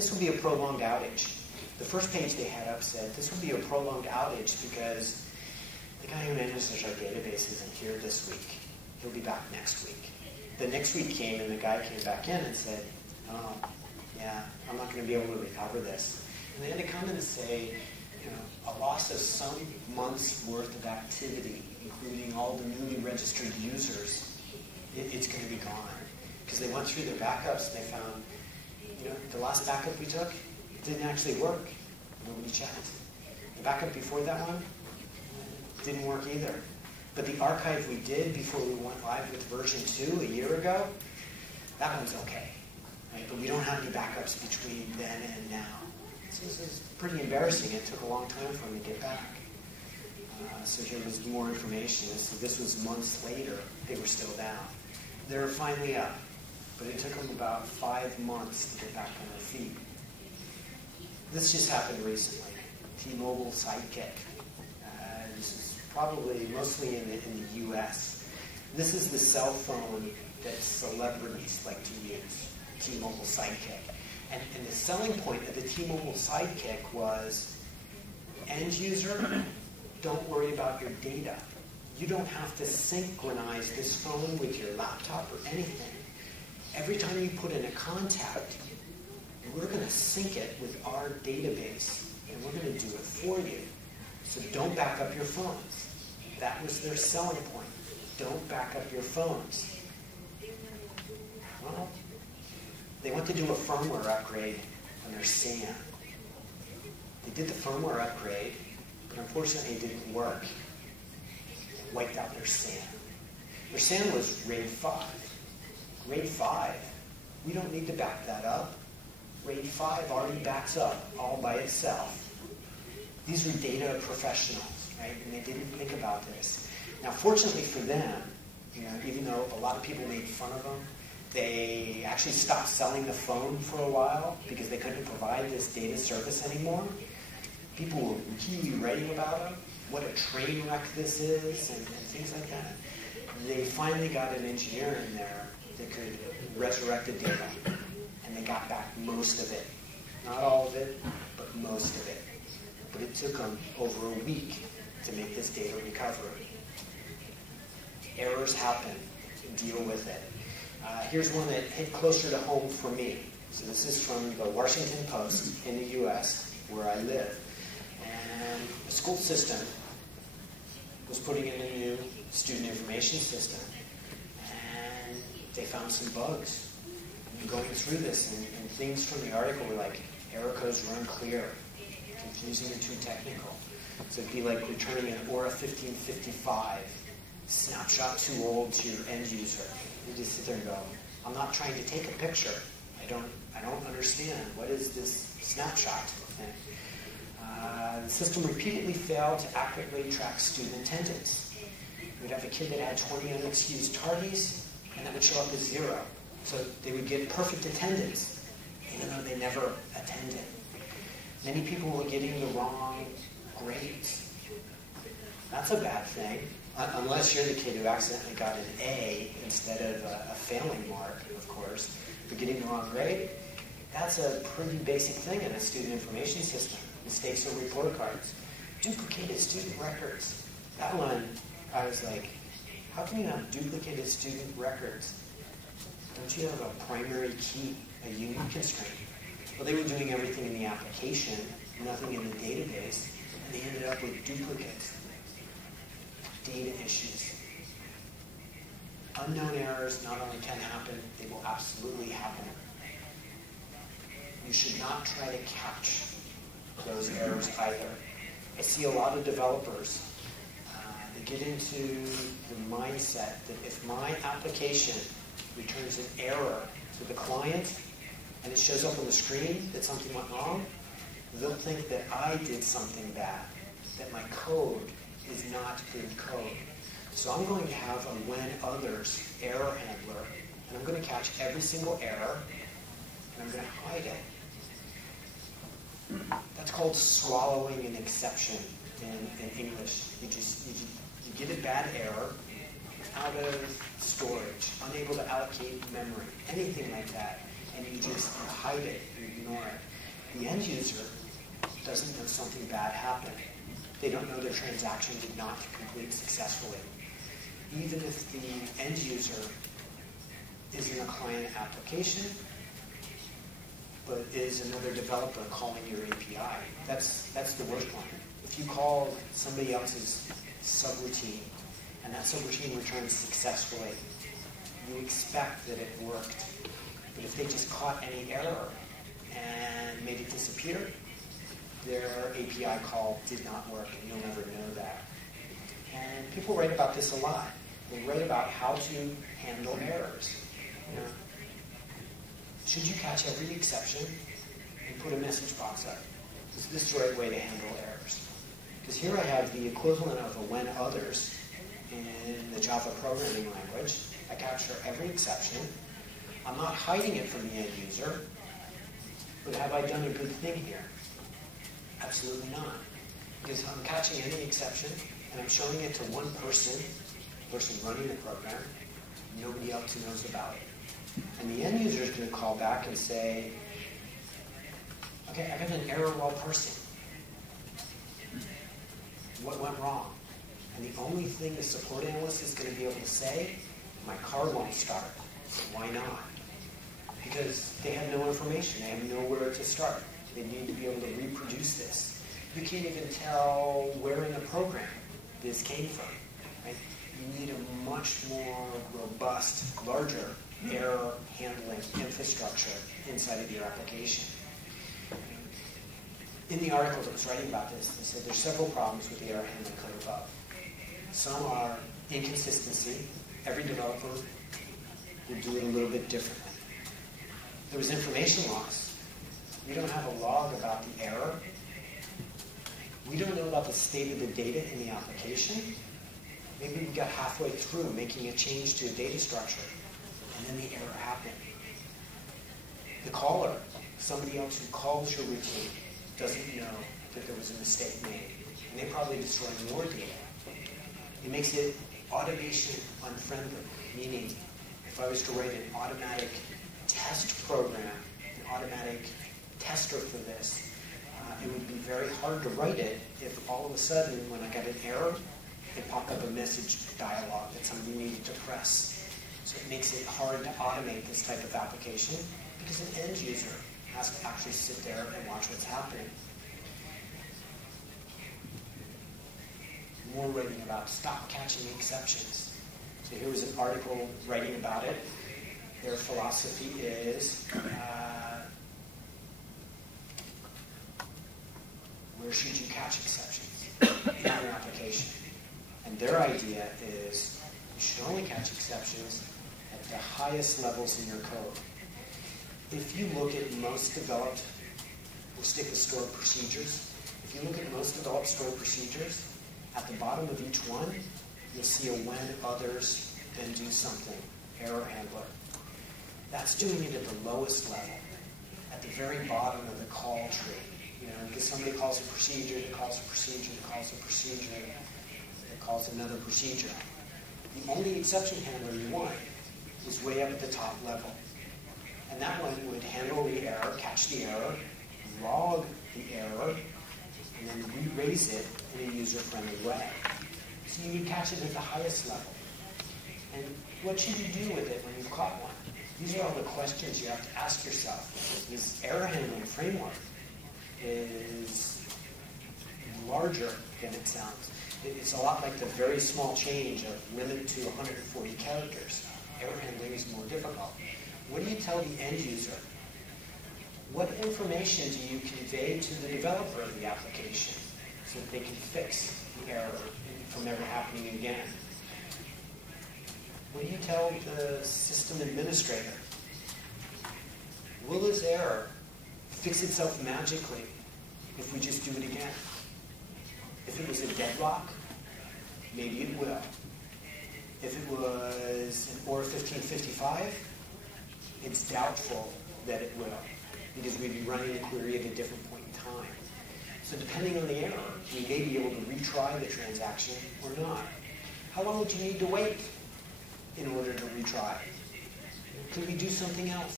this will be a prolonged outage. The first page they had up said, this will be a prolonged outage because the guy who manages our database isn't here this week. He'll be back next week. The next week came and the guy came back in and said, oh, yeah, I'm not going to be able to recover this. And they had to come in and say, a loss of some months worth of activity, including all the newly registered users, it's going to be gone. Because they went through their backups and they found, the last backup we took, it didn't actually work. Nobody checked. The backup before that one didn't work either. But the archive we did before we went live with version 2 a year ago, that one's okay. Right? But we don't have any backups between then and now. So this is pretty embarrassing. It took a long time for them to get back. So here was more information. So this was months later. They were still down. They're finally up. But it took them about 5 months to get back on their feet. This just happened recently. T-Mobile Sidekick. This is probably mostly in the U.S. This is the cell phone that celebrities like to use, T-Mobile Sidekick. And the selling point of the T-Mobile Sidekick was, end user, don't worry about your data. You don't have to synchronize this phone with your laptop or anything. Every time you put in a contact, we're going to sync it with our database, and we're going to do it for you. So don't back up your phones. That was their selling point. Don't back up your phones. Well, they went to do a firmware upgrade on their SAN. They did the firmware upgrade, but unfortunately it didn't work. It wiped out their SAN. Their SAN was RAID 5. RAID 5, we don't need to back that up. RAID 5 already backs up all by itself. These were data professionals, right? And they didn't think about this. Now, fortunately for them, even though a lot of people made fun of them, they actually stopped selling the phone for a while because they couldn't provide this data service anymore. People were really writing about them, what a train wreck this is, and things like that. They finally got an engineer in there that could resurrect the data, and they got back most of it. Not all of it, but most of it. But it took them over a week to make this data recovery. Errors happen. Deal with it. Here's one that hit closer to home for me. So this is from the Washington Post in the U.S., where I live. And the school system was putting in a new student information system. And they found some bugs. And going through this, and things from the article were like, error codes were unclear, confusing and too technical. So it'd be like returning an Aura 1555 snapshot too old to your end user. You just sit there and go, I'm not trying to take a picture. I don't understand. What is this snapshot thing? The system repeatedly failed to accurately track student attendance. We'd have a kid that had 20 unexcused tardies, and that would show up as 0. So they would get perfect attendance, even though they never attended. Many people were getting the wrong grades. That's a bad thing. Unless you're the kid who accidentally got an A instead of a failing mark, of course, but getting the wrong grade, that's a pretty basic thing in a student information system. Mistakes on report cards. Duplicated student records. That one, I was like, how can you have duplicated student records? Don't you have a primary key, a unique constraint? Well, they were doing everything in the application, nothing in the database, and they ended up with duplicates. Data issues. Unknown errors not only can happen, they will absolutely happen. You should not try to catch those errors either. I see a lot of developers, they get into the mindset that if my application returns an error to the client and it shows up on the screen that something went wrong, they'll think that I did something bad, that my code is not good code. So I'm going to have a when others error handler, and I'm going to catch every single error, and I'm going to hide it. That's called swallowing an exception in English. You get a bad error, out of storage, unable to allocate memory, anything like that, and you just hide it, you ignore it. The end user doesn't know something bad happened. They don't know their transaction did not complete successfully. Even if the end user isn't a client application, but is another developer calling your API. That's the worst one. If you call somebody else's subroutine, and that subroutine returns successfully, you expect that it worked. But if they just caught any error and made it disappear, their API call did not work, and you'll never know that. And people write about this a lot. They write about how to handle errors. You know, should you catch every exception and put a message box up? Is this the right way to handle errors? Because here I have the equivalent of a when others in the Java programming language. I capture every exception. I'm not hiding it from the end user, but have I done a good thing here? Absolutely not. Because I'm catching any exception and I'm showing it to one person, the person running the program. Nobody else knows about it. And the end user is going to call back and say, okay, I got an error while parsing. What went wrong? And the only thing the support analyst is going to be able to say, my car won't start. Why not? Because they have no information. They have nowhere to start. They need to be able to reproduce this. You can't even tell where in the program this came from. Right? You need a much more robust, larger error handling infrastructure inside of your application. In the article that was writing about this, they said there's several problems with the error handling code above. Some are inconsistency. Every developer will do it a little bit differently. There was information loss. We don't have a log about the error. We don't know about the state of the data in the application. Maybe we got halfway through making a change to a data structure, and then the error happened. The caller, somebody else who calls your routine, doesn't know that there was a mistake made, and they probably destroy more data. It makes it automation unfriendly, meaning if I was to write an automatic test program, an automatic tester for this, it would be very hard to write it if all of a sudden when I got an error, it popped up a message dialog that somebody needed to press. So it makes it hard to automate this type of application because an end user has to actually sit there and watch what's happening. More writing about stop catching exceptions. So here was an article writing about it. Their philosophy is where should you catch exceptions in your application? And their idea is you should only catch exceptions at the highest levels in your code. If you look at most developed, we'll stick with stored procedures. If you look at most developed stored procedures, at the bottom of each one, you'll see a when others then do something, error handler. That's doing it at the lowest level, at the very bottom of the call tree. You know, because somebody calls a procedure, that calls a procedure, that calls a procedure, that calls another procedure. The only exception handler you want is way up at the top level. And that one would handle the error, catch the error, log the error, and then re-raise it in a user-friendly way. So you would catch it at the highest level. And what should you do with it when you've caught one? These are all the questions you have to ask yourself. This error handling framework is larger than it sounds. It's a lot like the very small change of limit to 140 characters. Error handling is more difficult. What do you tell the end user? What information do you convey to the developer of the application so that they can fix the error from never happening again? What do you tell the system administrator? Will this error fix itself magically if we just do it again? If it was a deadlock, maybe it will. If it was an OR 1555, it's doubtful that it will, because we'd be running the query at a different point in time. So depending on the error, we may be able to retry the transaction or not. How long would you need to wait in order to retry? Could we do something else?